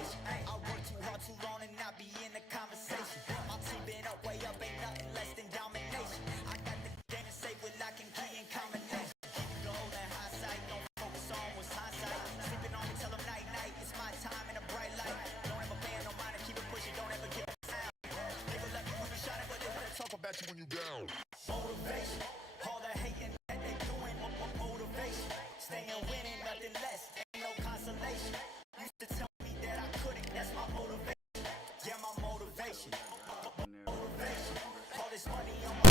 motivation. I work too hard too long and not be in the conversation. My team been up, way up, ain't nothing less than domination. I got the game to save with lock and key and combination. Keep it gold and high sight, don't focus on what's hindsight. Sleeping on me, tell them night night, it's my time in a bright light. Don't ever band, no mind, keep it pushing, don't ever give up sound. They will let me when you shine it, but they wanna talk about you when you down. Motivation, all the hating that they doing, motivation. Staying winning, nothing less, ain't no consolation. Used to tell me that I couldn't, that's my motivation. Yeah, my motivation. Motivation. All this money on my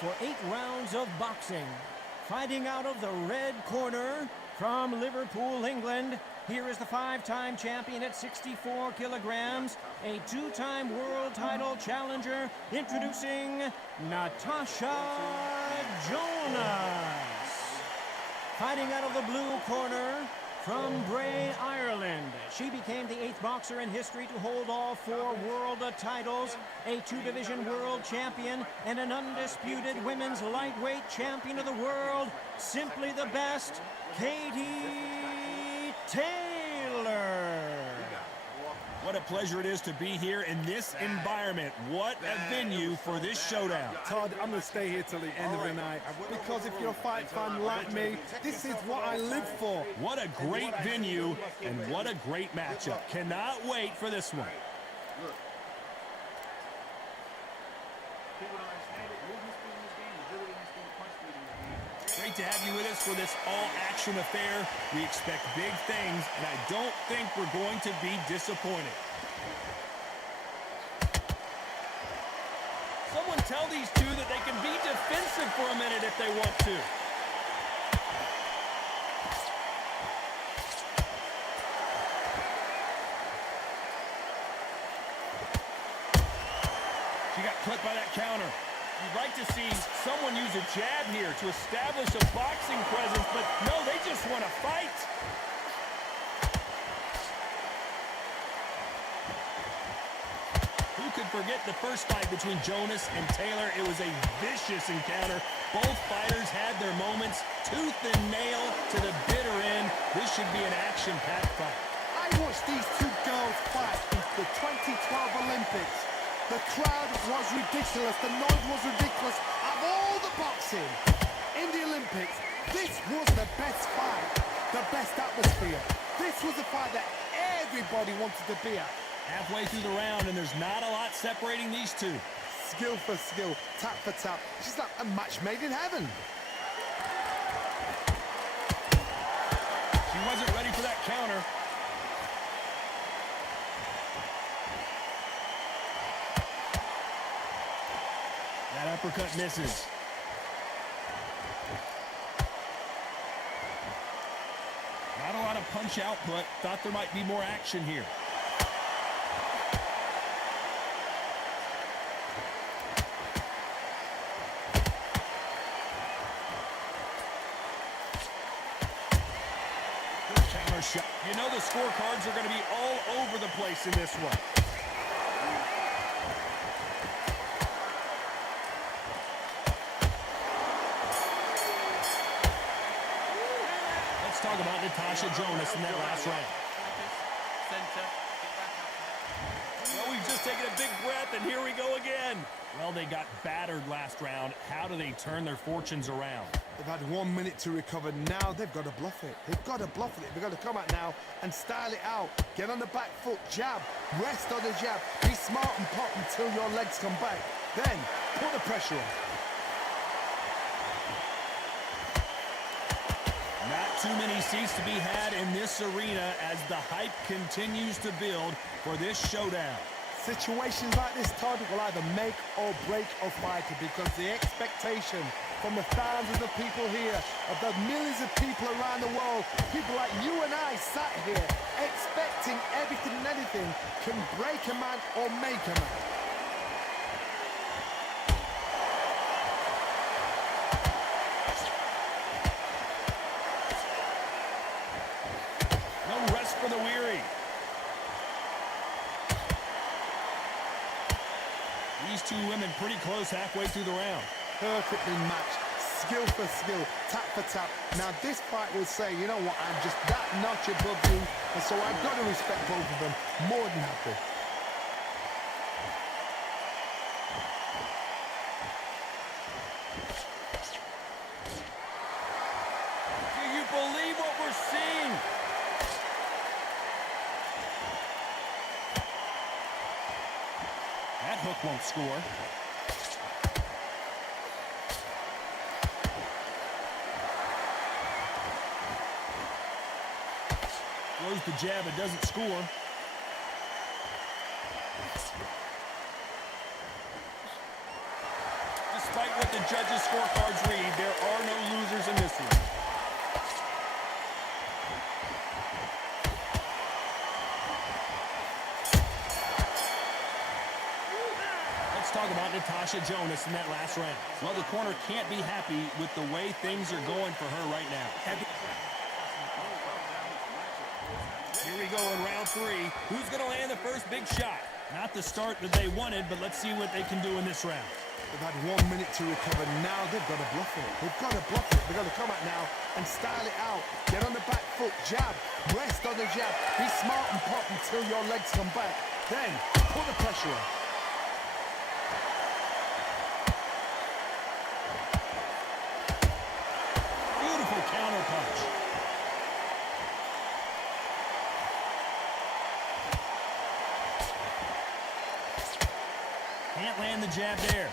for 8 rounds of boxing. Fighting out of the red corner from Liverpool, England, here is the 5-time champion at 64 kilograms, a 2-time world title challenger, introducing Natasha Jonas. Fighting out of the blue corner from Bray, Ireland, she became the 8th boxer in history to hold all 4 world titles, a 2-division world champion, and an undisputed women's lightweight champion of the world, simply the best, Katie Taylor. What a pleasure it is to be here in this environment. What a venue for this showdown. Todd, I'm going to stay here till the end of the night because if you're a fight fan like me, this is what I live for. What a great venue and what a great matchup. Cannot wait for this one. Great to have you with us for this all-action affair. We expect big things, and I don't think we're going to be disappointed. Someone tell these two that they can be defensive for a minute if they want to. She got clipped by that counter. You'd like to see someone use a jab here to establish a boxing presence, but no, they just want to fight. Who could forget the first fight between Jonas and Taylor? It was a vicious encounter. Both fighters had their moments, tooth and nail to the bitter end. This should be an action-packed fight. I watched these two girls fight in the 2012 Olympics. The crowd was ridiculous. The noise was ridiculous. Of all the boxing in the Olympics, this was the best fight, the best atmosphere. This was a fight that everybody wanted to be at. Halfway through the round, and there's not a lot separating these two. Skill for skill, tap for tap. She's like a match made in heaven. She wasn't ready for that counter. That uppercut misses. Not a lot of punch output. Thought there might be more action here. Good counter shot. You know the scorecards are going to be all over the place in this one. Talk about Natasha Jonas in that last round. Well, we've just taken a big breath, and here we go again. Well, they got battered last round. How do they turn their fortunes around? They've had 1 minute to recover. Now they've got to bluff it. They've got to bluff it. They've got to come out now and style it out. Get on the back foot, jab, rest on the jab. Be smart and pop until your legs come back. Then put the pressure on. Not too many seats to be had in this arena as the hype continues to build for this showdown. Situations like this, Todd, will either make or break a fighter because the expectation from the thousands of people here, of the millions of people around the world, people like you and I sat here expecting everything and anything can break a man or make a man. For the weary. These two women pretty close halfway through the round. Perfectly matched, skill for skill, tap for tap. Now this fight will say, you know what, I'm just that notch above you, and so I've got to respect both of them more than happy. Do you believe what we're seeing? That hook won't score. Throws the jab, it doesn't score. Despite what the judges' scorecards read, there are no losers in this one. Let's talk about Natasha Jonas in that last round. Well, the corner can't be happy with the way things are going for her right now. Here we go in round 3. Who's going to land the first big shot? Not the start that they wanted, but let's see what they can do in this round. They've had 1 minute to recover. Now they've got to bluff it. They've got to bluff it. They've got to come out now and style it out. Get on the back foot, jab, rest on the jab. Be smart and pop until your legs come back. Then put the pressure on. Beautiful counter punch. Can't land the jab there.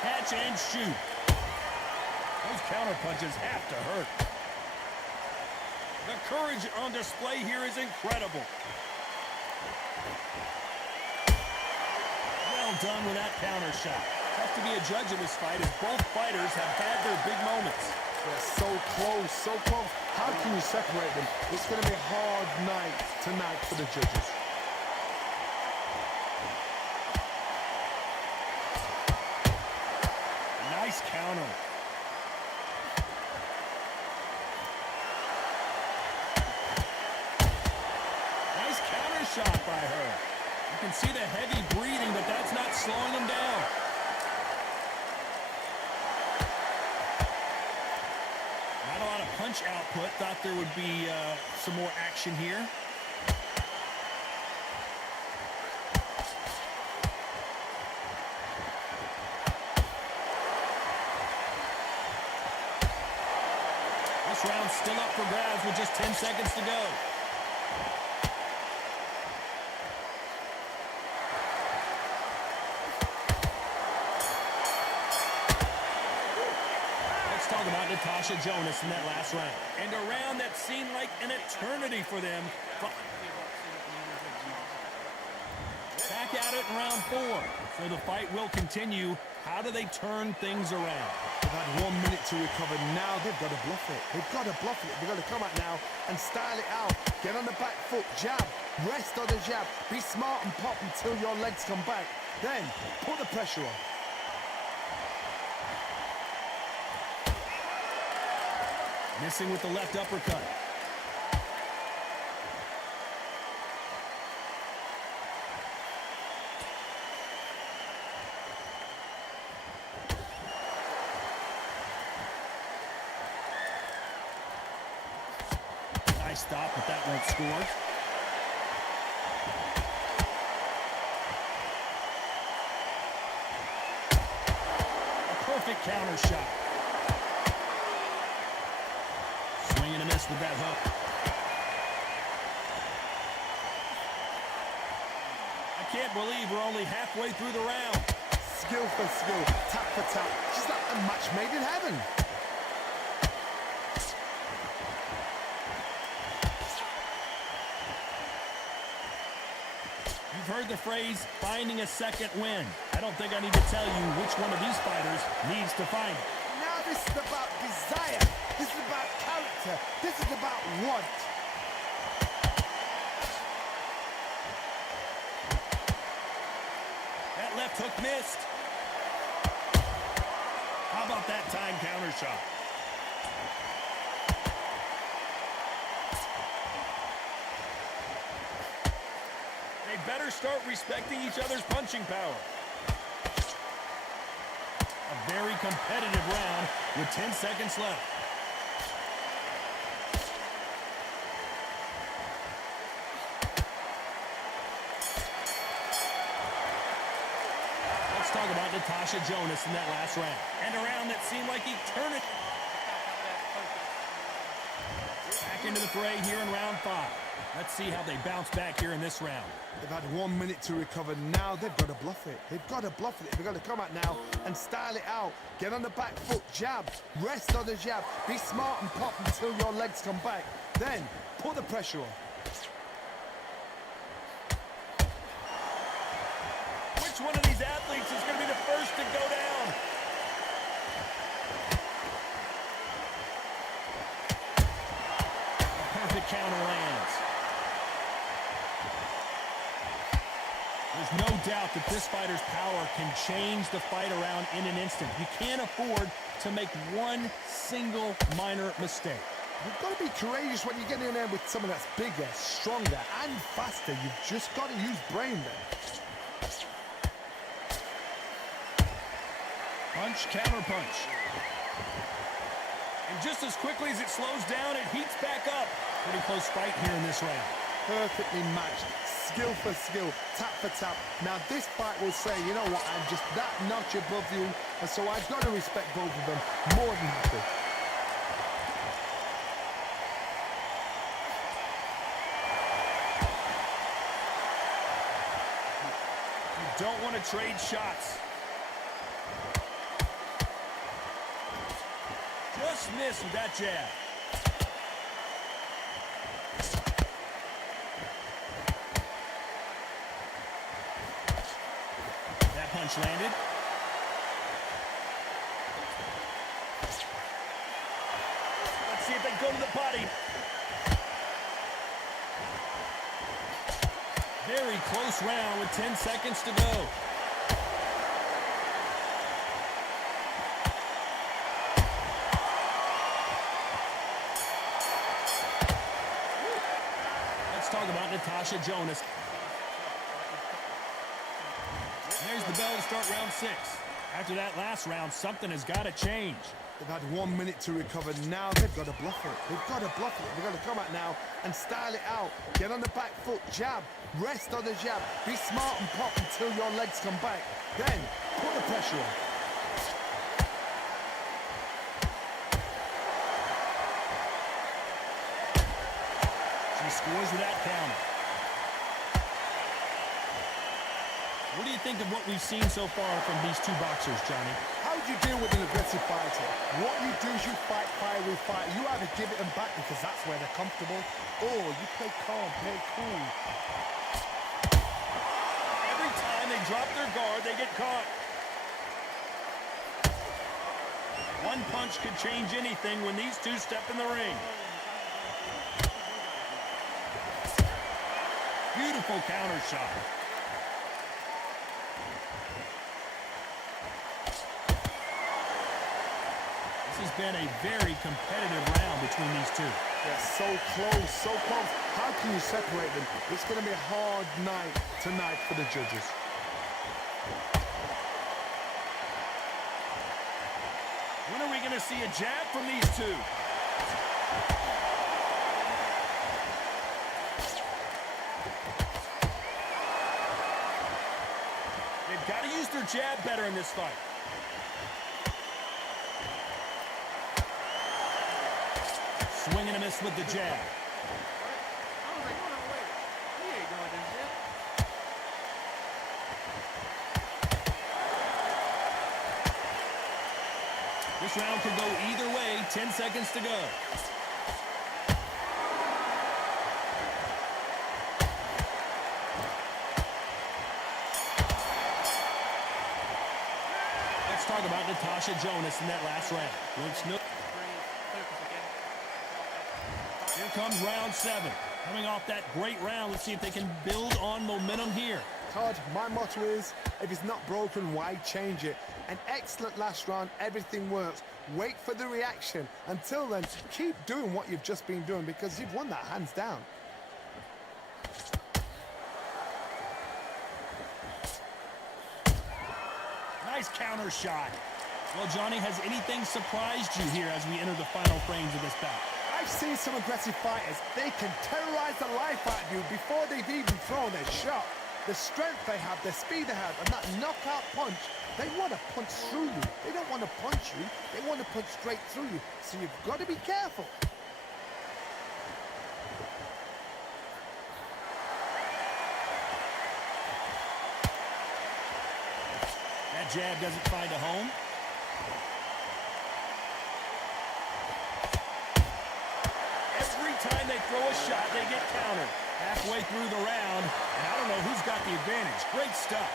Catch and shoot. Those counter punches have to hurt. The courage on display here is incredible. Well done with that counter shot. Tough to be a judge in this fight as both fighters have had their big moments. They're so close, so close. How can you separate them? It's going to be a hard night tonight for the judges. Nice counter. Nice counter shot by her. You can see the heavy breathing, but that's not slowing him down. Not a lot of punch output. Thought there would be some more action here. This round's still up for grabs with just 10 seconds to go. Let's talk about Natasha Jonas in that last round. And a round that seemed like an eternity for them. Back at it in round 4. So the fight will continue. How do they turn things around? They've had 1 minute to recover. Now they've got to bluff it. They've got to bluff it. They've got to come out now and style it out. Get on the back foot, jab, rest on the jab. Be smart and pop until your legs come back. Then put the pressure on. Missing with the left uppercut. Nice stop, but that won't score. A perfect counter shot. Swing and a miss with that hook. I can't believe we're only halfway through the round. Skill for skill, tap for tap. Just like a match made in heaven. You've heard the phrase, finding a second win. I don't think I need to tell you which one of these fighters needs to find it. Now this is about desire. This is about character. This is about want. That left hook missed. How about that time counter shot? They better start respecting each other's punching power. A very competitive round with 10 seconds left. Let's talk about Natasha Jonas in that last round. And a round that seemed like eternity. Back into the fray here in round 5. Let's see how they bounce back here in this round. They've had 1 minute to recover. Now they've got to bluff it. They've got to bluff it. They've got to come out now and style it out. Get on the back foot, jab, rest on the jab. Be smart and pop until your legs come back. Then put the pressure on. Which one of these athletes is going to be the first to go down? A perfect counter lands. There's no doubt that this fighter's power can change the fight around in an instant. You can't afford to make one single minor mistake. You've got to be courageous when you get in there with someone that's bigger, stronger, and faster. You've just got to use brain then. Punch, counter punch. And just as quickly as it slows down, it heats back up. Pretty close fight here in this round. Perfectly matched, skill for skill, tap for tap. Now this fight will say, you know what, I'm just that notch above you, and so I've got to respect both of them more than happy. You don't want to trade shots. Just missed with that jab. That punch landed. Let's see if they go to the body. Very close round with 10 seconds to go. Talk about Natasha Jonas. There's the bell to start round 6. After that last round, something has got to change. They've had 1 minute to recover. Now they've got to bluff it. They've got to bluff it. They've got to come out now and style it out. Get on the back foot, jab, rest on the jab. Be smart and pop until your legs come back. Then put the pressure on. Scores with that counter. What do you think of what we've seen so far from these two boxers, Johnny? How do you deal with an aggressive fighter? What you do is you fight fire with fire. You either give it them back because that's where they're comfortable, or you play calm, play cool. Every time they drop their guard, they get caught. One punch could change anything when these two step in the ring. Beautiful counter shot. This has been a very competitive round between these two. They're so close, so close. How can you separate them? It's going to be a hard night tonight for the judges. When are we going to see a jab from these two? Got to use their jab better in this fight. Swing and a miss with the jab. This round could go either way. 10 seconds to go. Talk about Natasha Jonas in that last round. Here comes round 7. Coming off that great round, let's see if they can build on momentum here. Todd, my motto is, if it's not broken, why change it? An excellent last round, everything works. Wait for the reaction. Until then, keep doing what you've just been doing because you've won that hands down. Nice counter shot. Well, Johnny, has anything surprised you here as we enter the final frames of this bout? I've seen some aggressive fighters. They can terrorize the life out of you before they've even thrown their shot. The strength they have, the speed they have, and that knockout punch, they want to punch through you. They don't want to punch you. They want to punch straight through you. So you've got to be careful. That jab doesn't find a home. Every time they throw a shot, they get countered. Halfway through the round, and I don't know who's got the advantage. Great stuff.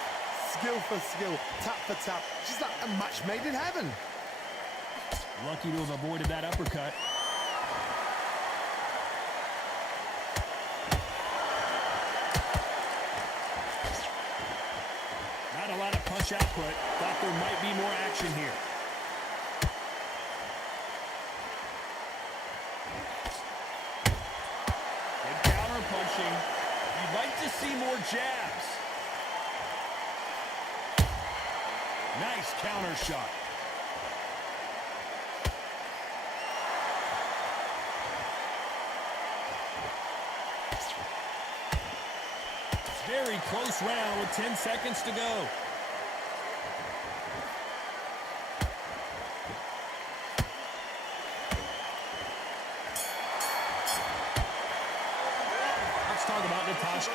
skill for skill, tap for tap. She's like a match made in heaven. Lucky to have avoided that uppercut. Not a lot of punch output. Thought there might be more action here. Good counter punching. You'd like to see more jabs. Nice counter shot. Very close round with 10 seconds to go. Let's talk about Natasha.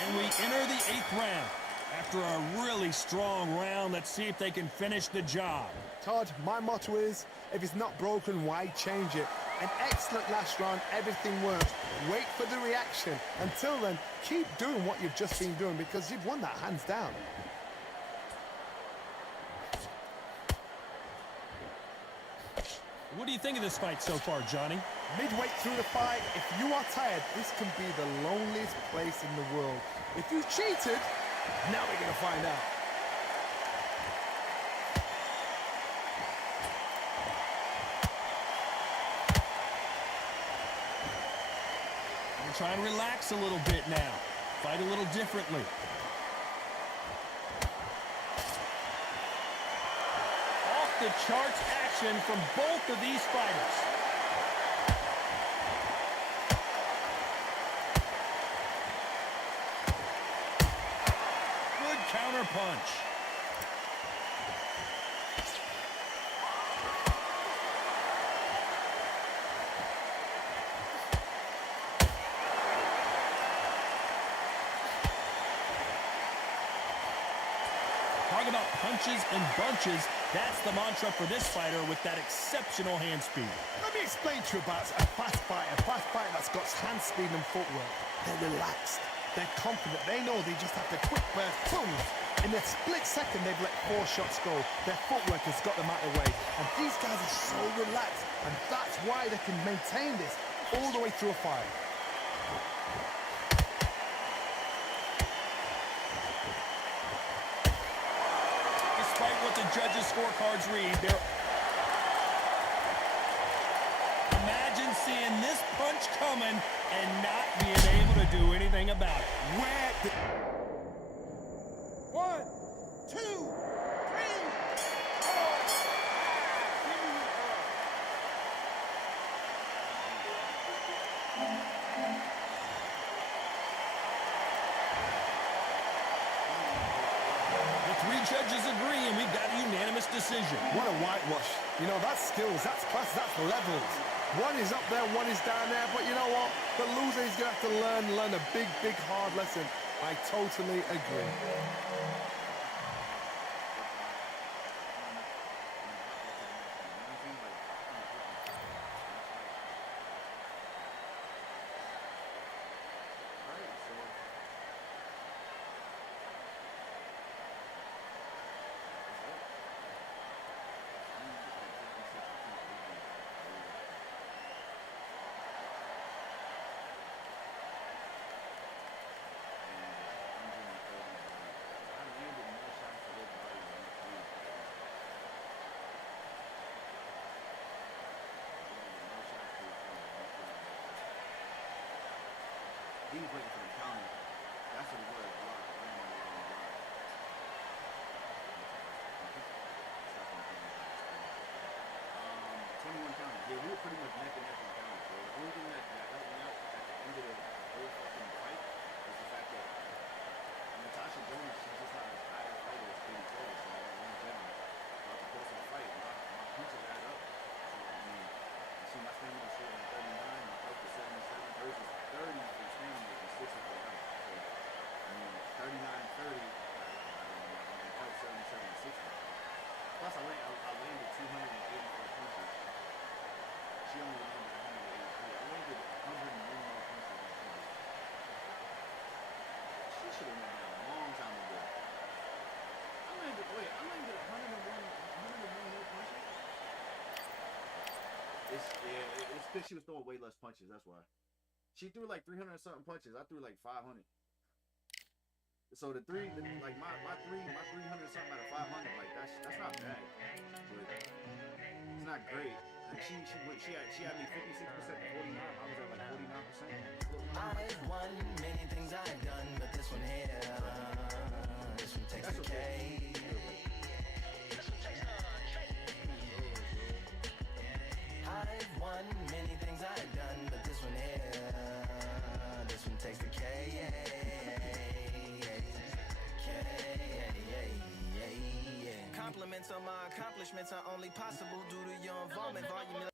And we enter the 8th round. After a really strong round, let's see if they can finish the job. Todd, my motto is, if it's not broken, why change it? An excellent last round, everything worked. Wait for the reaction. Until then, keep doing what you've just been doing because you've won that hands down. What do you think of this fight so far, Johnny? Midway through the fight, if you are tired, this can be the loneliest place in the world. If you cheated, now we're going to find out. Try and relax a little bit now. Fight a little differently. Off the charts action from both of these fighters. Good counter punch. Talk about punches and bunches. That's the mantra for this fighter with that exceptional hand speed. Let me explain to you about a fast fighter that's got hand speed and footwork. They're relaxed. They're confident. They know they just have to quick burst, boom. In a split second, they've let 4 shots go. Their footwork has got them out of the way. And these guys are so relaxed. And that's why they can maintain this all the way through a fight. Despite what the judges' scorecards read, imagine seeing this punch coming and not being able to do anything about it. 1, 2, 3, 4. The 3 judges agree, and we've got a unanimous decision. What a whitewash. You know, that's skills, that's class, that's levels. One is up there, one is down there, but you know what? The loser is going to have to learn a big, big, hard lesson. I totally agree. He was waiting for the counter. That's what it was. Block. 21 counter. Yeah, we were pretty much neck and neck on counter. So the only thing that helped me out at the end of the whole fucking fight was the fact that Natasha Jonas, she's just not as high a fighter as Katie Taylor. So longevity throughout the course of the fight, my punches add up. So I mean, you see my stamina shit on 39, my health is 77. Hers is 30 for stamina and 60 for health. So I mean, 39 and 30, health 77 and 60. Plus, I landed 284 punches. She only landed 183. I landed 101 more punches than she did. should have went down a long time ago. I landed 101 more punches. It's because she was throwing way less punches. That's why. She threw like 300 and something punches. I threw like 500. So like my 300 something out of 500, like that's not bad, but it's not great. Like she had me 56% to 49. I was at like 49%. I've won many things I've done, but this one here, this one takes the cake. I've won many things I've done, but this one here, this one takes the cake. Compliments on my accomplishments are only possible due to your involvement. Volume.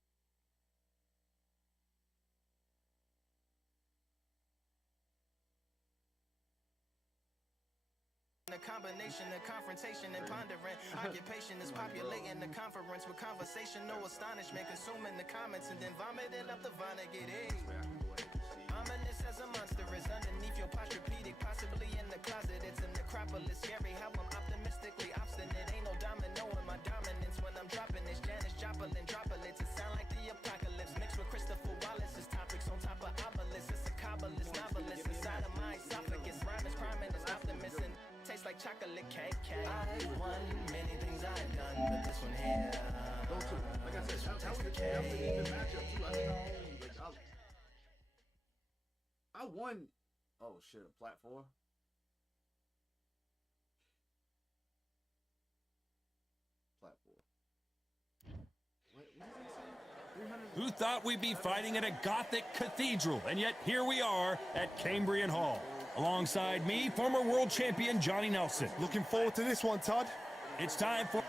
The combination of confrontation and pondering occupation is populating the conference with conversation, no astonishment, consuming the comments and then vomiting up the vinegar. Ominous as a monster is underneath your posturepedic, possibly in the closet. It's a necropolis, scary how I'm optimistically obstinate. Ain't no domino in my dominance when I'm dropping this. Janice Joplin droplets, it sound like the apocalypse mixed with Christopher Wallace's topics on top of obelisks. It's a kabbalist novelist inside of my esophagus. Rhyme is priming is optimism. Tastes like chocolate cake. I've won many things I've done, but this one here. Like I said, that was an even matchup too. I think I won. Oh shit, a platform. Who thought we'd be fighting at a Gothic cathedral? And yet here we are at Cambrian Hall. Alongside me, former world champion Johnny Nelson. Looking forward to this one, Todd. It's time for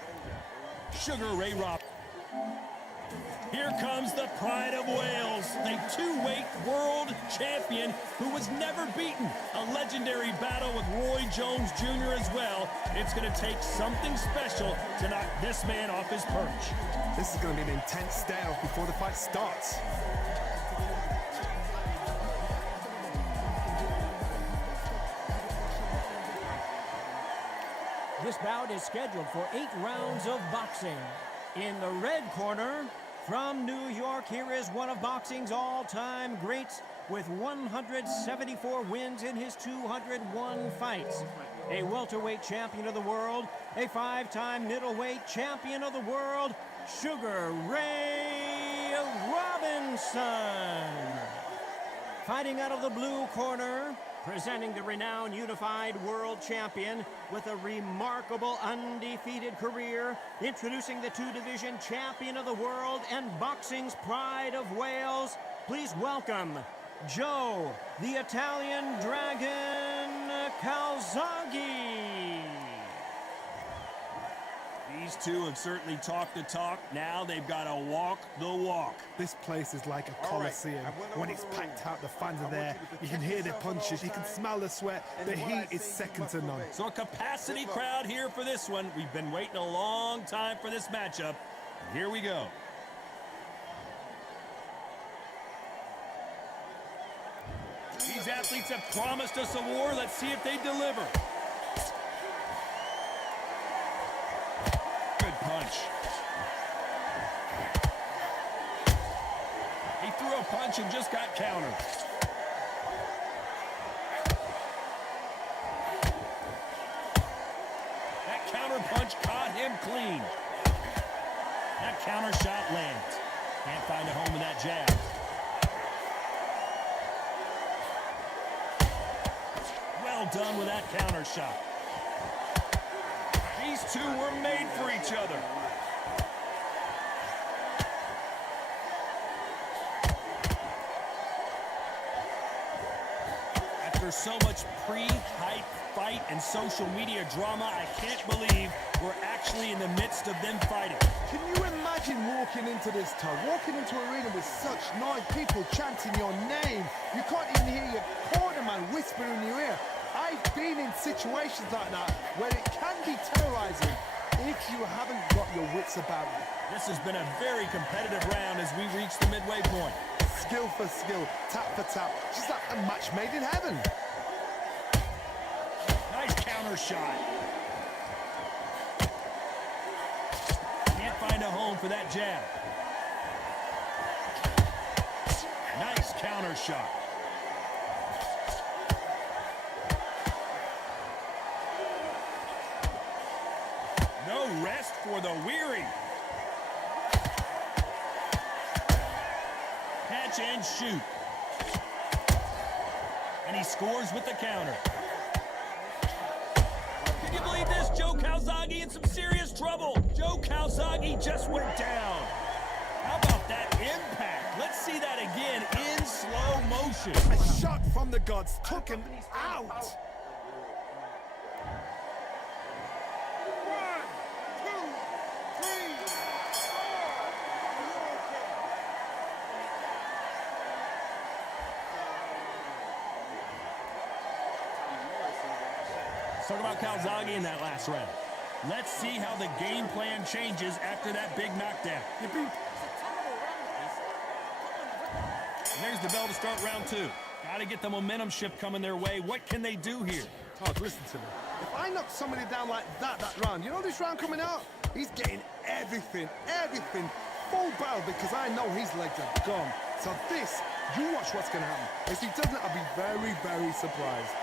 Sugar Ray Robinson. Here comes the pride of Wales, a two-weight world champion who was never beaten. A legendary battle with Roy Jones Jr. as well. It's going to take something special to knock this man off his perch. This is going to be an intense standoff before the fight starts. This bout is scheduled for 8 rounds of boxing. In the red corner, from New York, here is one of boxing's all-time greats with 174 wins in his 201 fights. A welterweight champion of the world, a 5-time middleweight champion of the world, Sugar Ray Robinson. Fighting out of the blue corner, presenting the renowned unified world champion with a remarkable undefeated career, introducing the 2-division champion of the world and boxing's pride of Wales, please welcome Joe, the Italian Dragon Calzaghe. These two have certainly talked the talk. Now they've got to walk the walk. This place is like a coliseum. When it's packed out, the fans are there. You can hear the punches, you can smell the sweat. The heat is second to none. So a capacity crowd here for this one. We've been waiting a long time for this matchup. And here we go. These athletes have promised us a war. Let's see if they deliver. Good punch. He threw a punch and just got countered. That counter punch caught him clean. That counter shot lands. Can't find a home with that jab. Well done with that counter shot. These two were made for each other. After so much pre-hype fight and social media drama, I can't believe we're actually in the midst of them fighting. Can you imagine walking into this town, walking into an arena with such noise, people chanting your name? You can't even hear your corner man whisper in your ear. I've been in situations like that where it can be terrorizing if you haven't got your wits about you. This has been a very competitive round as we reach the midway point. Skill for skill, tap for tap, just like a match made in heaven. counter shot. Can't find a home for that jab. Nice counter shot. No rest for the weary. Catch and shoot. And he scores with the counter. Can you believe this? Joe K1ck in some serious trouble. Joe K1ck just went down. How about that impact? Let's see that again in slow motion. A shot from the gods took him out. Talk about K1ck in that last round. Let's see how the game plan changes after that big knockdown. And there's the bell to start round two. Got to get the momentum shift coming their way. What can they do here? Todd, listen to me. If I knock somebody down like that round, you know this round coming out? He's getting everything, full barrel, because I know his legs are gone. So this, you watch what's going to happen. If he doesn't, I'll be very, very surprised.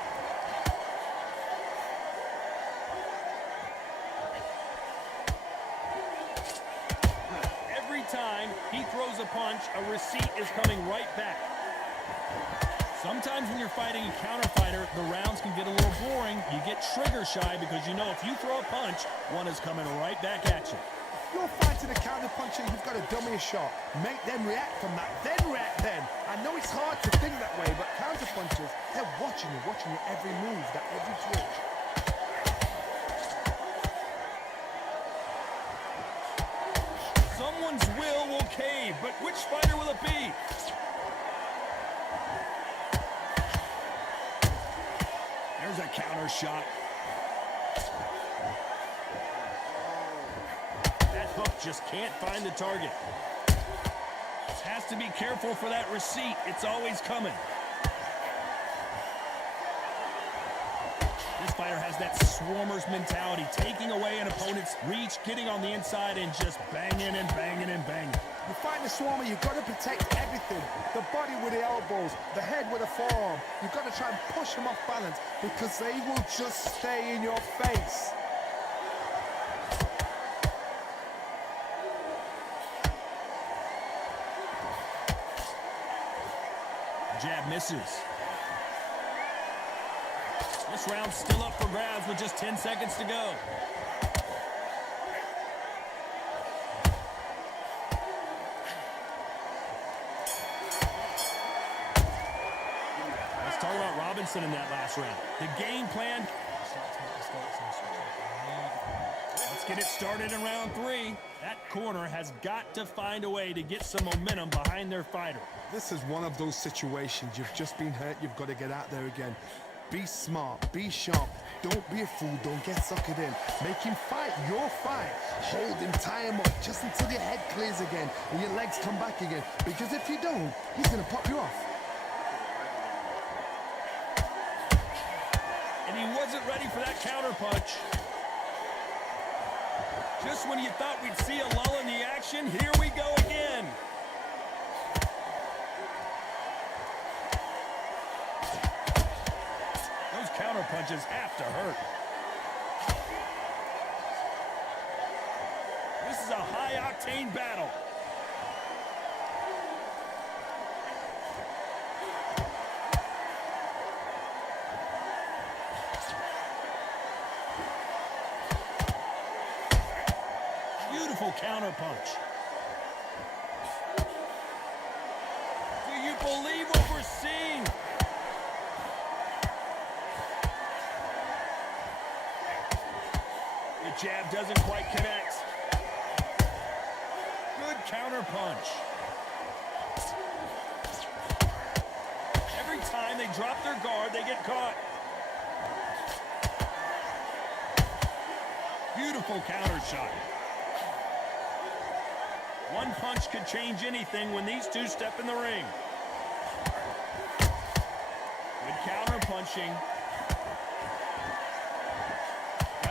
Time he throws a punch, a receipt is coming right back. Sometimes when you're fighting a counter fighter, the rounds can get a little boring. You get trigger shy because you know if you throw a punch, one is coming right back at you. If you're fighting a counter puncher, you've got to dummy a shot. Make them react from that, then react then. I know it's hard to think that way, but counter punchers, they're watching you every move, every twitch. Someone's will cave, but which fighter will it be? There's a counter shot. That hook just can't find the target. Has to be careful for that receipt. It's always coming. This fighter has that swarmer's mentality, taking away an opponent's reach, getting on the inside, and just banging and banging and banging. You fight the swarmer, you've got to protect everything. The body with the elbows, the head with the forearm. You've got to try and push them off balance because they will just stay in your face. Jab misses. This round's still up for grabs with just 10 seconds to go. Let's talk about Robinson in that last round. The game plan. Let's get it started in round three. That corner has got to find a way to get some momentum behind their fighter. This is one of those situations. You've just been hurt. You've got to get out there again. Be smart, be sharp, don't be a fool, don't get suckered in. Make him fight your fight. Hold him, tie him up, just until your head clears again and your legs come back again. Because if you don't, he's going to pop you off. And he wasn't ready for that counter punch. Just when you thought we'd see a lull in the action, here we go again. Counter punches have to hurt. This is a high-octane battle. Beautiful counter punch. Do you believe what we're seeing? Jab doesn't quite connect. Good counter punch. Every time they drop their guard, they get caught. Beautiful counter shot. One punch could change anything when these two step in the ring. Good counter punching.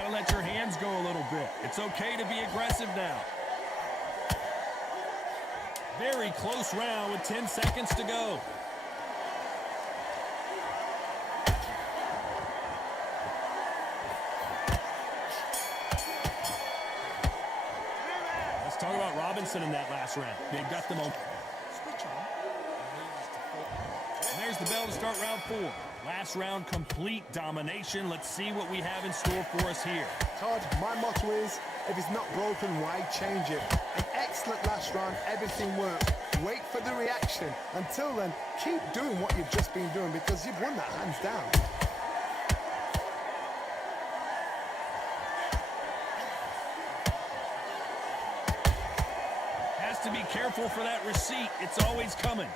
Gotta let your hands go a little bit. It's okay to be aggressive now. Very close round with 10 seconds to go. Let's talk about Robinson in that last round. They got them open. And there's the bell to start round 4. Last round, complete domination. Let's see what we have in store for us here. Todd, my motto is, if it's not broken, why change it? An excellent last round, everything worked. Wait for the reaction. Until then, keep doing what you've just been doing because you've won that hands down. Has to be careful for that receipt. It's always coming.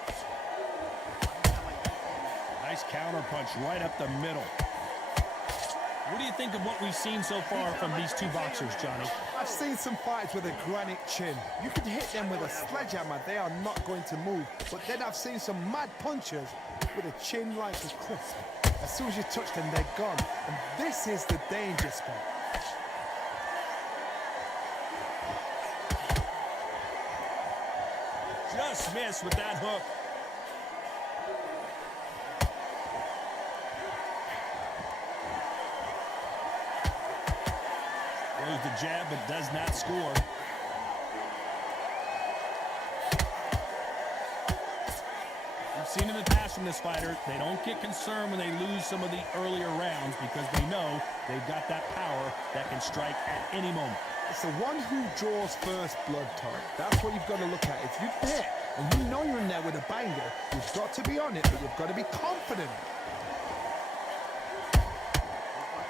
Nice counter punch right up the middle. What do you think of what we've seen so far from these two boxers, Johnny? I've seen some fights with a granite chin. You can hit them with a sledgehammer, they are not going to move. But then I've seen some mad punchers with a chin like a crisp. As soon as you touch them, they're gone. And this is the danger spot. Just missed with that hook. Throws the jab, but does not score. We've seen in the past from this fighter, they don't get concerned when they lose some of the earlier rounds because they know they've got that power that can strike at any moment. It's the one who draws first blood, Todd. That's what you've got to look at. If you hit and you know you're in there with a banger, you've got to be on it, but you've got to be confident.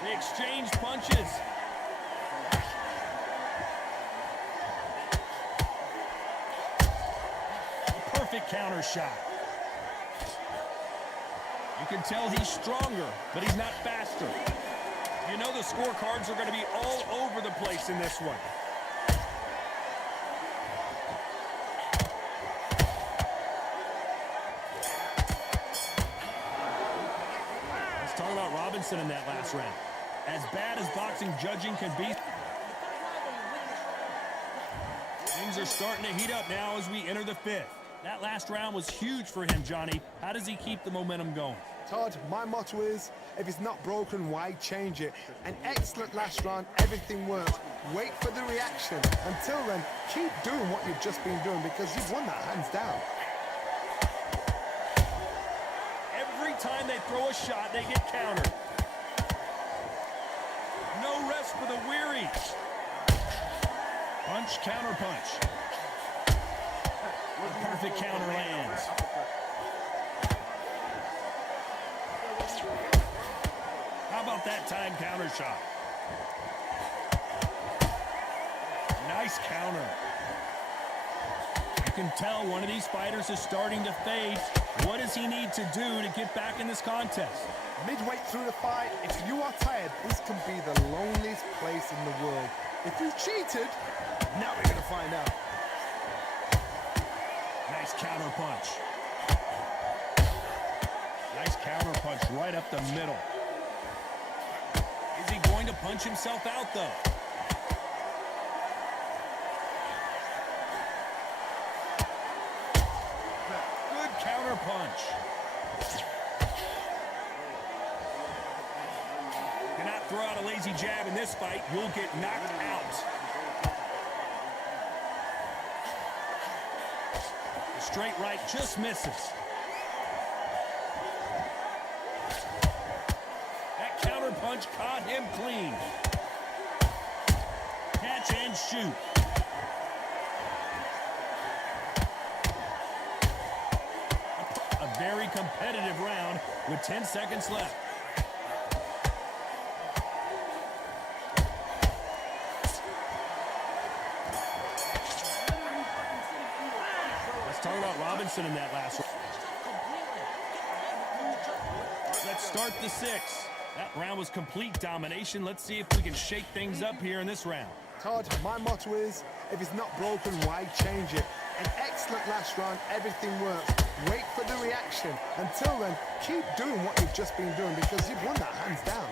They exchange punches. A perfect counter shot. You can tell he's stronger, but he's not faster. You know the scorecards are going to be all over the place in this one. Let's talk about Robinson in that last round. As bad as boxing judging can be, things are starting to heat up now as we enter the 5th. That last round was huge for him, Johnny. How does he keep the momentum going? Todd, my motto is, if it's not broken, why change it? An excellent last round, everything worked. Wait for the reaction. Until then, keep doing what you've just been doing because you've won that hands down. Every time they throw a shot, they get countered. No rest for the weary. Punch, counter punch. A perfect counter lands. How about that time counter shot? Nice counter. You can tell one of these fighters is starting to fade. What does he need to do to get back in this contest? Midway through the fight, if you are tired, this can be the loneliest place in the world. If you cheated, now we're going to find out. Nice counter punch. Nice counter punch right up the middle. Is he going to punch himself out, though? Good counter punch. Cannot throw out a lazy jab in this fight. You'll get knocked out. The straight right just misses. That counter punch caught him clean. Catch and shoot. A very competitive round with 10 seconds left. Talk about Robinson in that last round. Let's start the 6th. That round was complete domination. Let's see if we can shake things up here in this round. Todd, my motto is, if it's not broken, why change it? An excellent last round, everything worked. Wait for the reaction. Until then, keep doing what you've just been doing because you've won that hands down.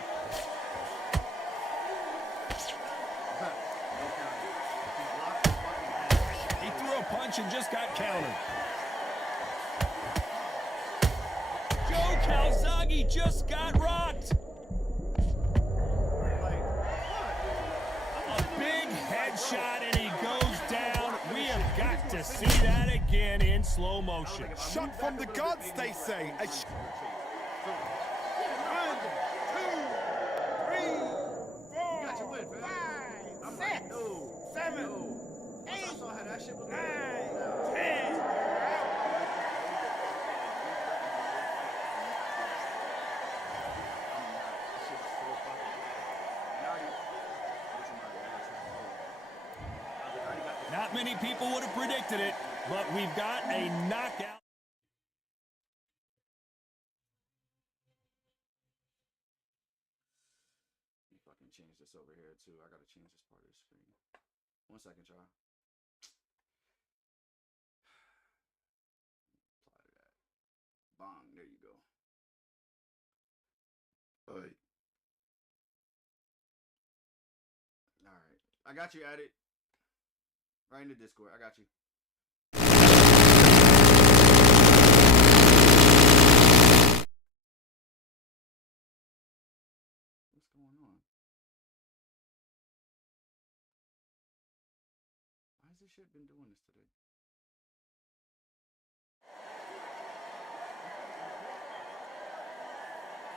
motion just got countered. Joe Calzaghe just got rocked. A big headshot and he goes down. We have got to see that again in slow motion. Shot from the gods, they say. A sh- 1, 2, 3, 4, 5, 6, 7, 8, 9, 10. Not many people would have predicted it, but we've got a knockout. Let me fucking change this over here too. I gotta change this part of the screen. 1 second, y'all. Apply to that. Bong, there you go. Alright. Alright. I got you at it. Right in the Discord. I got you. What's going on? Why has this shit been doing this today?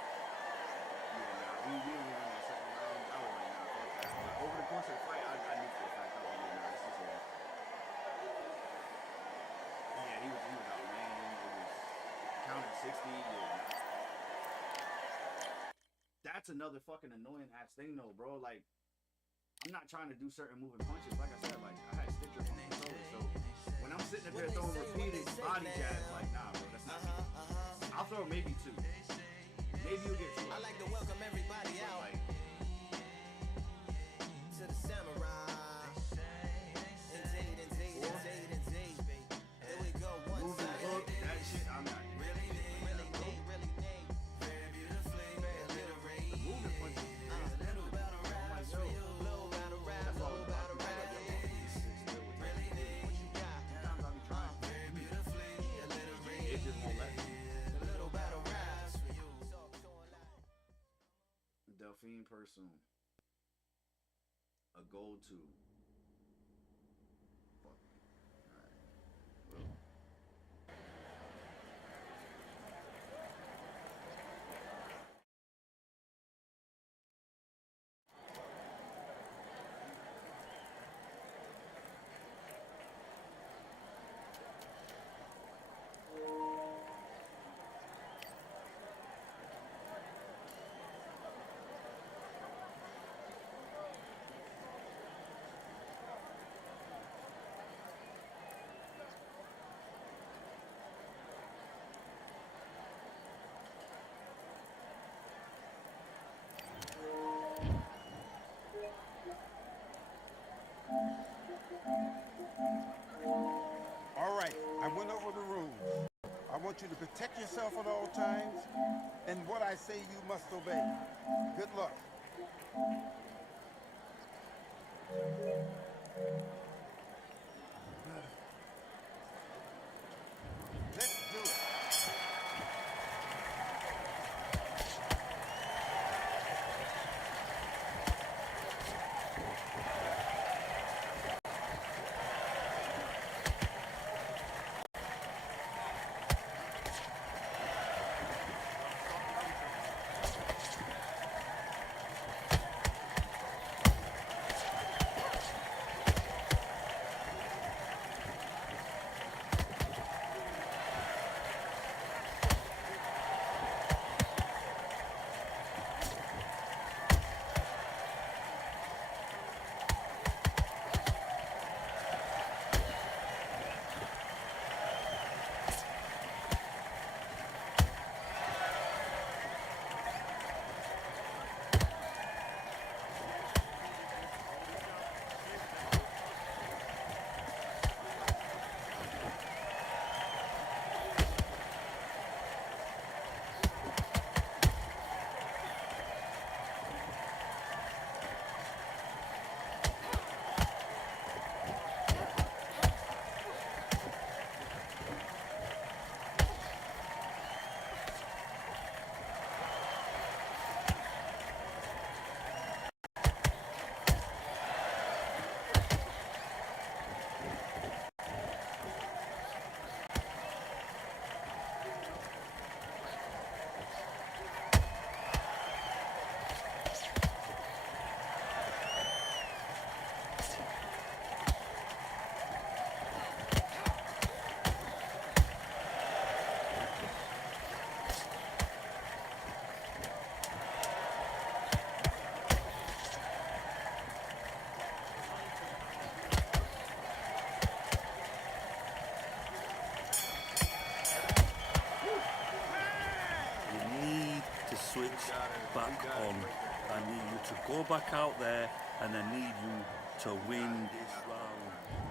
Yeah, nah, we didn't win that second round. I was like, nah, fuck that. But over the course of the fight, I knew for a fact I was like, nah, this is a... Yeah, he was outlanding. It was counted 60. Yeah. That's another fucking annoying ass thing though, bro. Like, I'm not trying to do certain moving punches. Like I said, like I had stitches on my shoulder, so when I'm sitting up there throwing repeated body jabs, like nah, bro, that's not me. I'll throw maybe 2. Maybe you'll get 2. I like to welcome everybody out Like, to the samurai. Indeed. Here we go. One moving side. hook, that shit, I'm not doing. Really need. Very beautifully, very little rain. The moving punches, Little battle raps for you. Little battle rap, that's all little about. battle rap. Really need. What you got? Sometimes I'll be trying. Very beautifully, a little rain. It just won't let me. Little battle raps for you. Delphine Persoon. A gold 2. Fuck. Alright. Well. All right, I went over the rules. I want you to protect yourself at all times, and what I say you must obey. Good luck. Let's do it. won. I need you to go back out there and I need you to win this round.